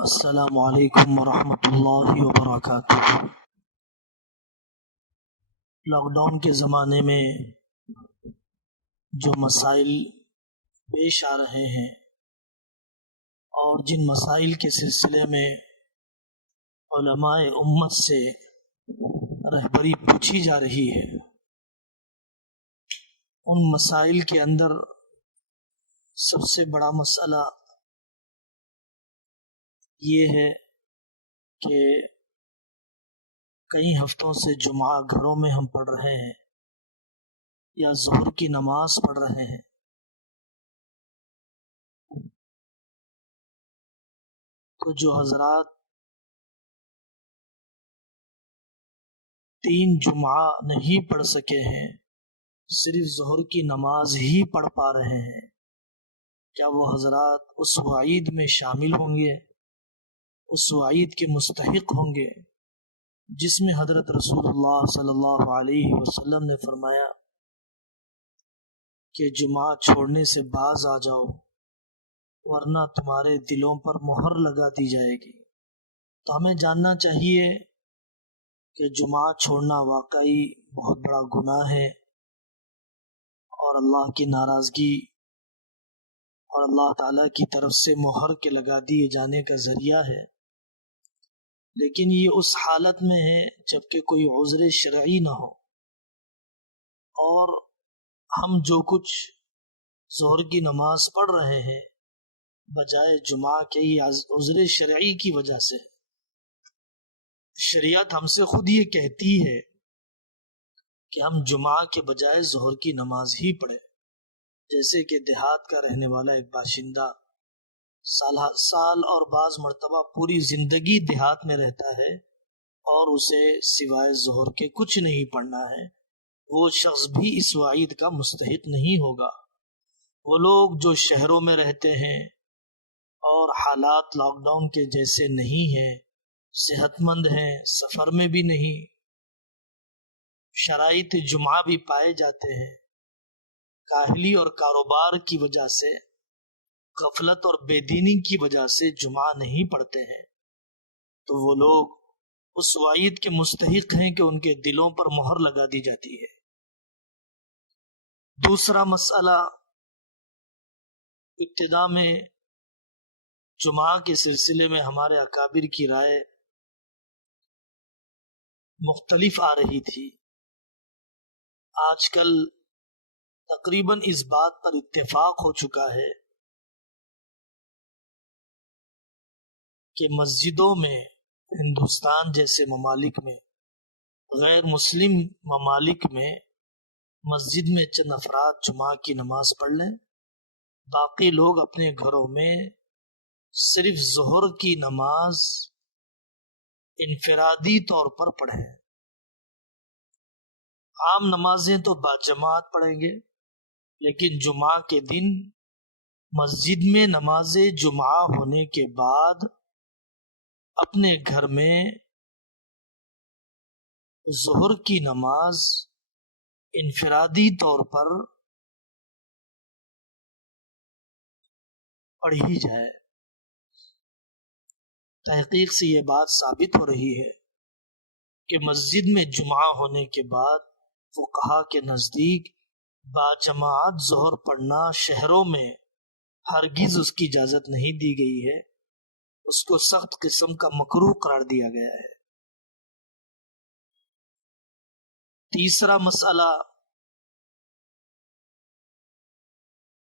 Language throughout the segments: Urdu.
السلام علیکم ورحمۃ اللہ وبرکاتہ۔ لاک ڈاؤن کے زمانے میں جو مسائل پیش آ رہے ہیں اور جن مسائل کے سلسلے میں علماء امت سے رہبری پوچھی جا رہی ہے، ان مسائل کے اندر سب سے بڑا مسئلہ یہ ہے کہ کئی ہفتوں سے جمعہ گھروں میں ہم پڑھ رہے ہیں یا ظہر کی نماز پڑھ رہے ہیں، تو جو حضرات 3 جمعہ نہیں پڑھ سکے ہیں، صرف ظہر کی نماز ہی پڑھ پا رہے ہیں، کیا وہ حضرات اس وعید میں شامل ہوں گے، اس وعید کے مستحق ہوں گے جس میں حضرت رسول اللہ صلی اللہ علیہ وسلم نے فرمایا کہ جمعہ چھوڑنے سے باز آ جاؤ ورنہ تمہارے دلوں پر مہر لگا دی جائے گی۔ تو ہمیں جاننا چاہیے کہ جمعہ چھوڑنا واقعی بہت بڑا گناہ ہے اور اللہ کی ناراضگی اور اللہ تعالیٰ کی طرف سے مہر کے لگا دیے جانے کا ذریعہ ہے، لیکن یہ اس حالت میں ہے جبکہ کوئی عذر شرعی نہ ہو، اور ہم جو کچھ ظہر کی نماز پڑھ رہے ہیں بجائے جمعہ کے ہی عذر شرعی کی وجہ سے۔ شریعت ہم سے خود یہ کہتی ہے کہ ہم جمعہ کے بجائے ظہر کی نماز ہی پڑھیں، جیسے کہ دیہات کا رہنے والا ایک باشندہ سال اور بعض مرتبہ پوری زندگی دیہات میں رہتا ہے اور اسے سوائے ظہر کے کچھ نہیں پڑھنا ہے، وہ شخص بھی اس وعید کا مستحق نہیں ہوگا۔ وہ لوگ جو شہروں میں رہتے ہیں اور حالات لاک ڈاؤن کے جیسے نہیں ہیں، صحت مند ہیں، سفر میں بھی نہیں، شرائط جمعہ بھی پائے جاتے ہیں، کاہلی اور کاروبار کی وجہ سے، غفلت اور بے دینی کی وجہ سے جمعہ نہیں پڑھتے ہیں، تو وہ لوگ اس وعید کے مستحق ہیں کہ ان کے دلوں پر مہر لگا دی جاتی ہے۔ دوسرا مسئلہ، ابتدا میں جمعہ کے سلسلے میں ہمارے اکابر کی رائے مختلف آ رہی تھی، آج کل تقریباً اس بات پر اتفاق ہو چکا ہے کہ مسجدوں میں ہندوستان جیسے ممالک میں، غیر مسلم ممالک میں، مسجد میں چند افراد جمعہ کی نماز پڑھ لیں، باقی لوگ اپنے گھروں میں صرف ظہر کی نماز انفرادی طور پر پڑھیں۔ عام نمازیں تو باجماعت پڑھیں گے، لیکن جمعہ کے دن مسجد میں نماز جمعہ ہونے کے بعد اپنے گھر میں ظہر کی نماز انفرادی طور پر پڑھی جائے۔ تحقیق سے یہ بات ثابت ہو رہی ہے کہ مسجد میں جمعہ ہونے کے بعد فقہا کے نزدیک باجماعت ظہر پڑھنا شہروں میں ہرگز اس کی اجازت نہیں دی گئی ہے، اس کو سخت قسم کا مکروہ قرار دیا گیا ہے۔ تیسرا مسئلہ،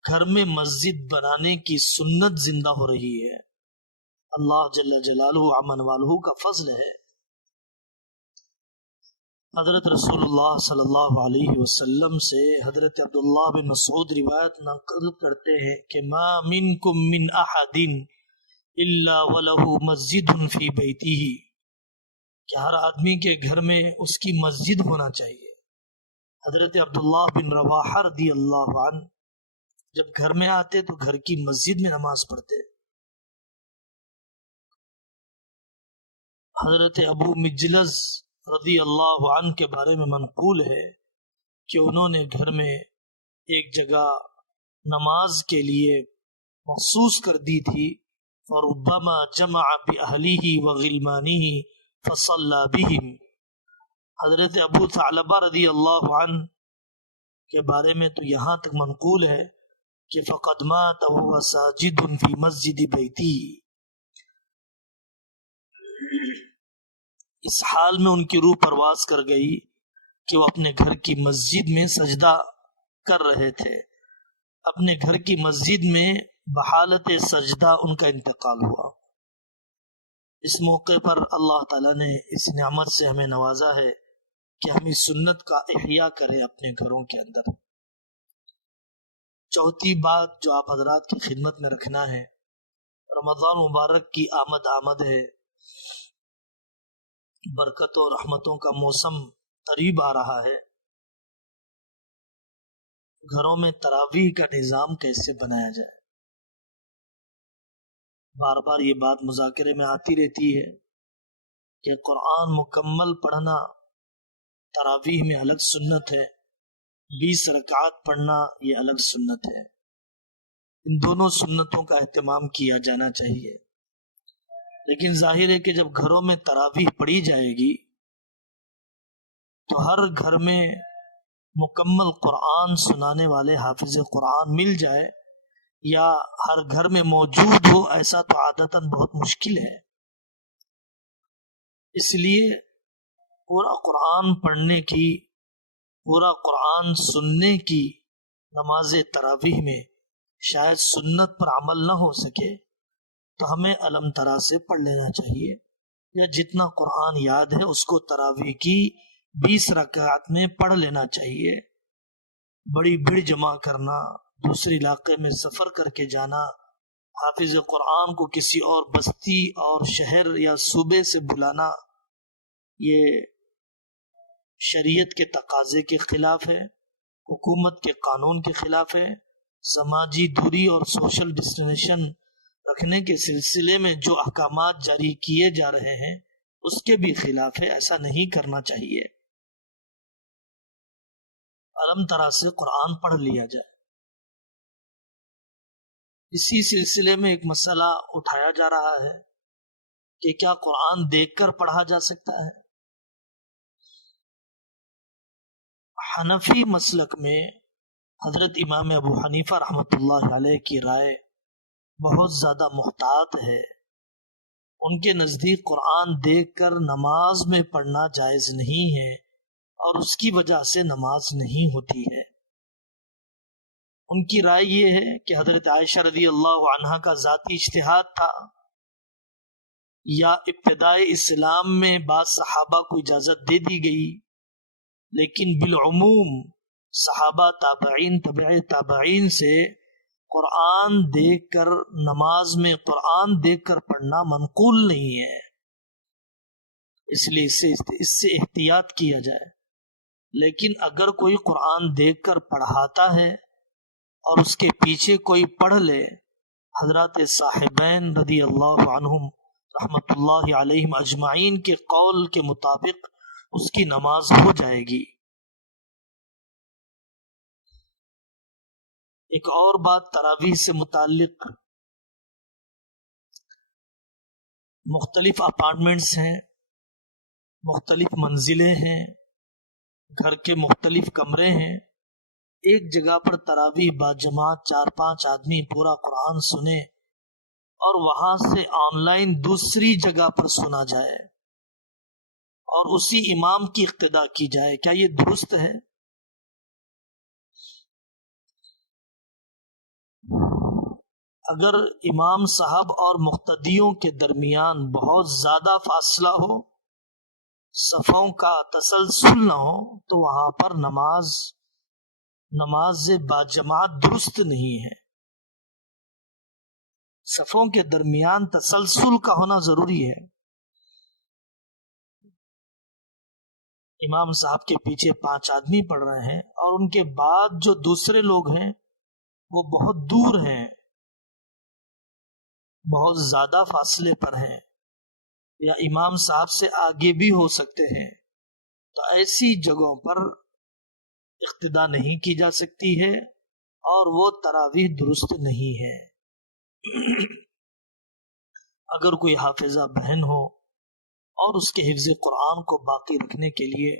گھر میں مسجد بنانے کی سنت زندہ ہو رہی ہے، اللہ جل جلالہ امن والہ کا فضل ہے۔ حضرت رسول اللہ صلی اللہ علیہ وسلم سے حضرت عبداللہ بن مسعود روایت نقل کرتے ہیں کہ ما منکم من احد الا ولہ مسجد فی بیتہ، کہ ہر آدمی کے گھر میں اس کی مسجد ہونا چاہیے۔ حضرت عبداللہ بن رواحہ رضی اللہ عنہ جب گھر میں آتے تو گھر کی مسجد میں نماز پڑھتے۔ حضرت ابو مجلس رضی اللہ عنہ کے بارے میں منقول ہے کہ انہوں نے گھر میں ایک جگہ نماز کے لیے مخصوص کر دی تھی فربما جمع بأهله وغلمانه فصلى بهم. حضرت ابو ثعلبہ رضی اللہ عنہ کے بارے میں تو یہاں تک منقول ہے کہ فقد مات وهو ساجد فی مسجد بیتی، اس حال میں ان کی روح پرواز کر گئی کہ وہ اپنے گھر کی مسجد میں سجدہ کر رہے تھے. اپنے گھر کی مسجد میں بحالت سجدہ ان کا انتقال ہوا. اس موقع پر اللہ تعالیٰ نے اس نعمت سے ہمیں نوازا ہے کہ ہم اس سنت کا احیاء کریں اپنے گھروں کے اندر. چوتھی بات جو آپ حضرات کی خدمت میں رکھنا ہے، رمضان مبارک کی آمد ہے، برکتوں اور رحمتوں کا موسم قریب آ رہا ہے. گھروں میں تراویح کا نظام کیسے بنایا جائے؟ بار بار یہ بات مذاکرے میں آتی رہتی ہے کہ قرآن مکمل پڑھنا تراویح میں الگ سنت ہے، 20 رکعات پڑھنا یہ الگ سنت ہے. ان دونوں سنتوں کا اہتمام کیا جانا چاہیے. لیکن ظاہر ہے کہ جب گھروں میں تراویح پڑھی جائے گی تو ہر گھر میں مکمل قرآن سنانے والے حافظ قرآن مل جائے یا ہر گھر میں موجود ہو، ایسا تو عادتاً بہت مشکل ہے. اس لیے پورا قرآن پڑھنے کی، پورا قرآن سننے کی نماز تراویح میں شاید سنت پر عمل نہ ہو سکے تو ہمیں علم ترا سے پڑھ لینا چاہیے، یا جتنا قرآن یاد ہے اس کو تراویح کی 20 رکعت میں پڑھ لینا چاہیے. بڑی بھیڑ جمع کرنا، دوسرے علاقے میں سفر کر کے جانا، حافظ قرآن کو کسی اور بستی اور شہر یا صوبے سے بلانا، یہ شریعت کے تقاضے کے خلاف ہے، حکومت کے قانون کے خلاف ہے. سماجی دوری اور سوشل ڈسٹینیشن رکھنے کے سلسلے میں جو احکامات جاری کیے جا رہے ہیں اس کے بھی خلاف ہے. ایسا نہیں کرنا چاہیے. علم طرح سے قرآن پڑھ لیا جائے. اسی سلسلے میں ایک مسئلہ اٹھایا جا رہا ہے کہ کیا قرآن دیکھ کر پڑھا جا سکتا ہے؟ حنفی مسلک میں حضرت امام ابو حنیفہ رحمۃ اللہ علیہ کی رائے بہت زیادہ محتاط ہے. ان کے نزدیک قرآن دیکھ کر نماز میں پڑھنا جائز نہیں ہے اور اس کی وجہ سے نماز نہیں ہوتی ہے. ان کی رائے یہ ہے کہ حضرت عائشہ رضی اللہ عنہا کا ذاتی اجتہاد تھا یا ابتدائی اسلام میں بعض صحابہ کو اجازت دے دی گئی، لیکن بالعموم صحابہ تابعین تبع تابعین سے قرآن دیکھ کر نماز میں قرآن دیکھ کر پڑھنا منقول نہیں ہے. اس لیے اس سے احتیاط کیا جائے. لیکن اگر کوئی قرآن دیکھ کر پڑھاتا ہے اور اس کے پیچھے کوئی پڑھ لے، حضرات صاحبین رضی اللہ عنہم رحمت اللہ علیہم اجمعین کے قول کے مطابق اس کی نماز ہو جائے گی. ایک اور بات تراویح سے متعلق، مختلف اپارٹمنٹس ہیں، مختلف منزلیں ہیں، گھر کے مختلف کمرے ہیں. ایک جگہ پر تراویح باجماعت 4-5 آدمی پورا قرآن سنے اور وہاں سے آن لائن دوسری جگہ پر سنا جائے اور اسی امام کی اقتداء کی جائے، کیا یہ درست ہے؟ اگر امام صاحب اور مقتدیوں کے درمیان بہت زیادہ فاصلہ ہو، صفوں کا تسلسل نہ ہو، تو وہاں پر نماز باجماعت درست نہیں ہے. صفوں کے درمیان تسلسل کا ہونا ضروری ہے. امام صاحب کے پیچھے 5 آدمی پڑھ رہے ہیں اور ان کے بعد جو دوسرے لوگ ہیں وہ بہت دور ہیں، بہت زیادہ فاصلے پر ہیں، یا امام صاحب سے آگے بھی ہو سکتے ہیں، تو ایسی جگہوں پر اقتداء نہیں کی جا سکتی ہے اور وہ تراویح درست نہیں ہے. اگر کوئی حافظہ بہن ہو اور اس کے حفظ قرآن کو باقی رکھنے کے لیے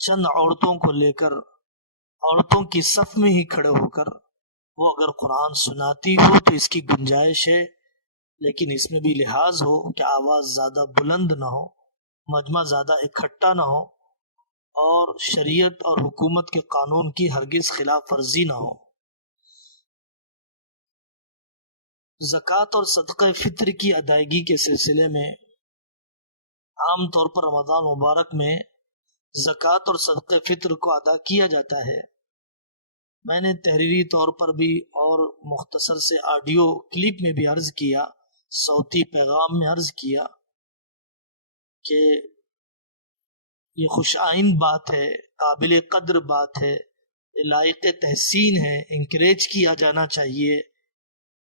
چند عورتوں کو لے کر عورتوں کی صف میں ہی کھڑے ہو کر وہ اگر قرآن سناتی ہو تو اس کی گنجائش ہے، لیکن اس میں بھی لحاظ ہو کہ آواز زیادہ بلند نہ ہو، مجمع زیادہ اکٹھا نہ ہو، اور شریعت اور حکومت کے قانون کی ہرگز خلاف ورزی نہ ہو۔ زکوٰۃ اور صدقہ فطر کی ادائیگی کے سلسلے میں عام طور پر رمضان مبارک میں زکوٰۃ اور صدقہ فطر کو ادا کیا جاتا ہے۔ میں نے تحریری طور پر بھی اور مختصر سے آڈیو کلپ میں بھی عرض کیا، صوتی پیغام میں عرض کیا کہ یہ خوش آئند بات ہے، قابل قدر بات ہے، لائق تحسین ہے، انکریج کیا جانا چاہیے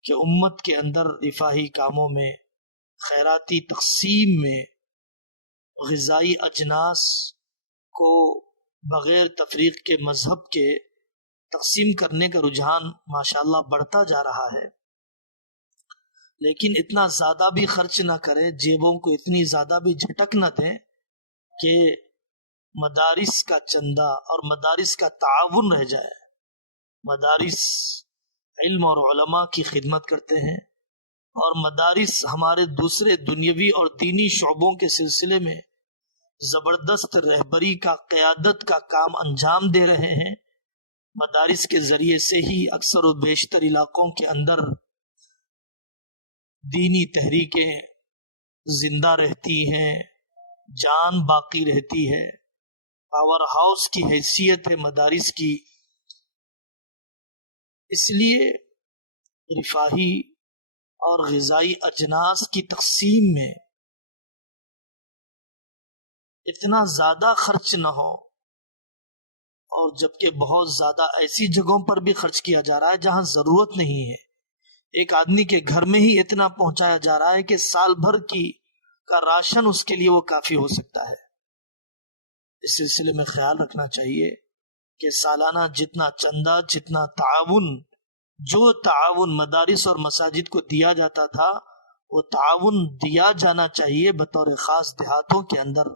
کہ امت کے اندر رفاہی کاموں میں، خیراتی تقسیم میں غذائی اجناس کو بغیر تفریق کے مذہب کے تقسیم کرنے کا رجحان ماشاءاللہ بڑھتا جا رہا ہے، لیکن اتنا زیادہ بھی خرچ نہ کریں، جیبوں کو اتنی زیادہ بھی جھٹک نہ دیں کہ مدارس کا چندہ اور مدارس کا تعاون رہ جائے۔ مدارس علم اور علماء کی خدمت کرتے ہیں، اور مدارس ہمارے دوسرے دنیاوی اور دینی شعبوں کے سلسلے میں زبردست رہبری کا، قیادت کا کام انجام دے رہے ہیں۔ مدارس کے ذریعے سے ہی اکثر و بیشتر علاقوں کے اندر دینی تحریکیں زندہ رہتی ہیں، جان باقی رہتی ہے، پاور ہاؤس کی حیثیت ہے مدارس کی۔ اس لیے رفاہی اور غذائی اجناس کی تقسیم میں اتنا زیادہ خرچ نہ ہو، اور جبکہ بہت زیادہ ایسی جگہوں پر بھی خرچ کیا جا رہا ہے جہاں ضرورت نہیں ہے۔ ایک آدمی کے گھر میں ہی اتنا پہنچایا جا رہا ہے کہ سال بھر کا راشن اس کے لیے وہ کافی ہو سکتا ہے۔ اس سلسلے میں خیال رکھنا چاہیے کہ سالانہ جتنا چندہ، جتنا تعاون، جو تعاون مدارس اور مساجد کو دیا جاتا تھا، وہ تعاون دیا جانا چاہیے بطور خاص دیہاتوں کے اندر۔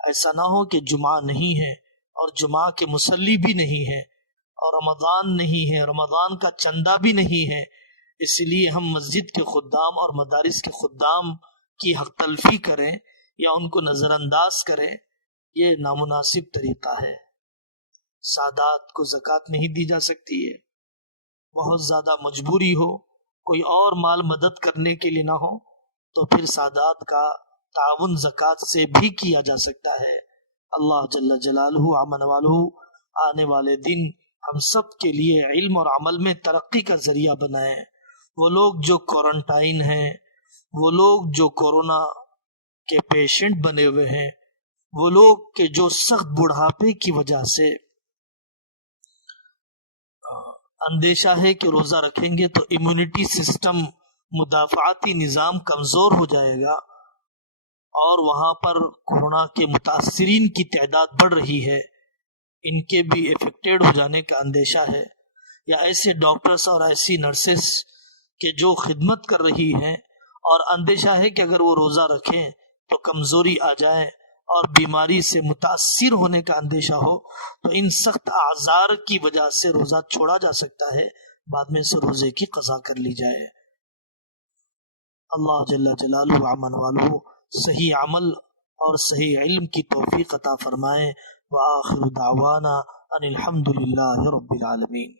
ایسا نہ ہو کہ جمعہ نہیں ہے اور جمعہ کے مصلی بھی نہیں ہے، اور رمضان نہیں ہے، رمضان کا چندہ بھی نہیں ہے، اس لیے ہم مسجد کے خدام اور مدارس کے خدام کی حق تلفی کریں یا ان کو نظر انداز کریں، یہ نامناسب طریقہ ہے۔ سادات کو زکوٰۃ نہیں دی جا سکتی ہے، بہت زیادہ مجبوری ہو، کوئی اور مال مدد کرنے کے لیے نہ ہو تو پھر سادات کا تعاون زکوٰۃ سے بھی کیا جا سکتا ہے۔ اللہ جل جلالہ امن والہ آنے والے دن ہم سب کے لیے علم اور عمل میں ترقی کا ذریعہ بنائے۔ وہ لوگ جو کوارنٹائن ہیں، وہ لوگ جو کورونا کے پیشنٹ بنے ہوئے ہیں، وہ لوگ کہ جو سخت بڑھاپے کی وجہ سے اندیشہ ہے کہ روزہ رکھیں گے تو امیونٹی سسٹم، مدافعاتی نظام کمزور ہو جائے گا، اور وہاں پر کورونا کے متاثرین کی تعداد بڑھ رہی ہے، ان کے بھی افیکٹڈ ہو جانے کا اندیشہ ہے، یا ایسے ڈاکٹرز اور ایسی نرسز کہ جو خدمت کر رہی ہیں اور اندیشہ ہے کہ اگر وہ روزہ رکھیں تو کمزوری آ جائے اور بیماری سے متاثر ہونے کا اندیشہ ہو، تو ان سخت اعذار کی وجہ سے روزہ چھوڑا جا سکتا ہے، بعد میں سے روزے کی قضا کر لی جائے۔ اللہ جل جلالہ امن والہ صحیح عمل اور صحیح علم کی توفیق عطا فرمائے۔ وآخر دعوانا ان الحمد للہ رب العالمین۔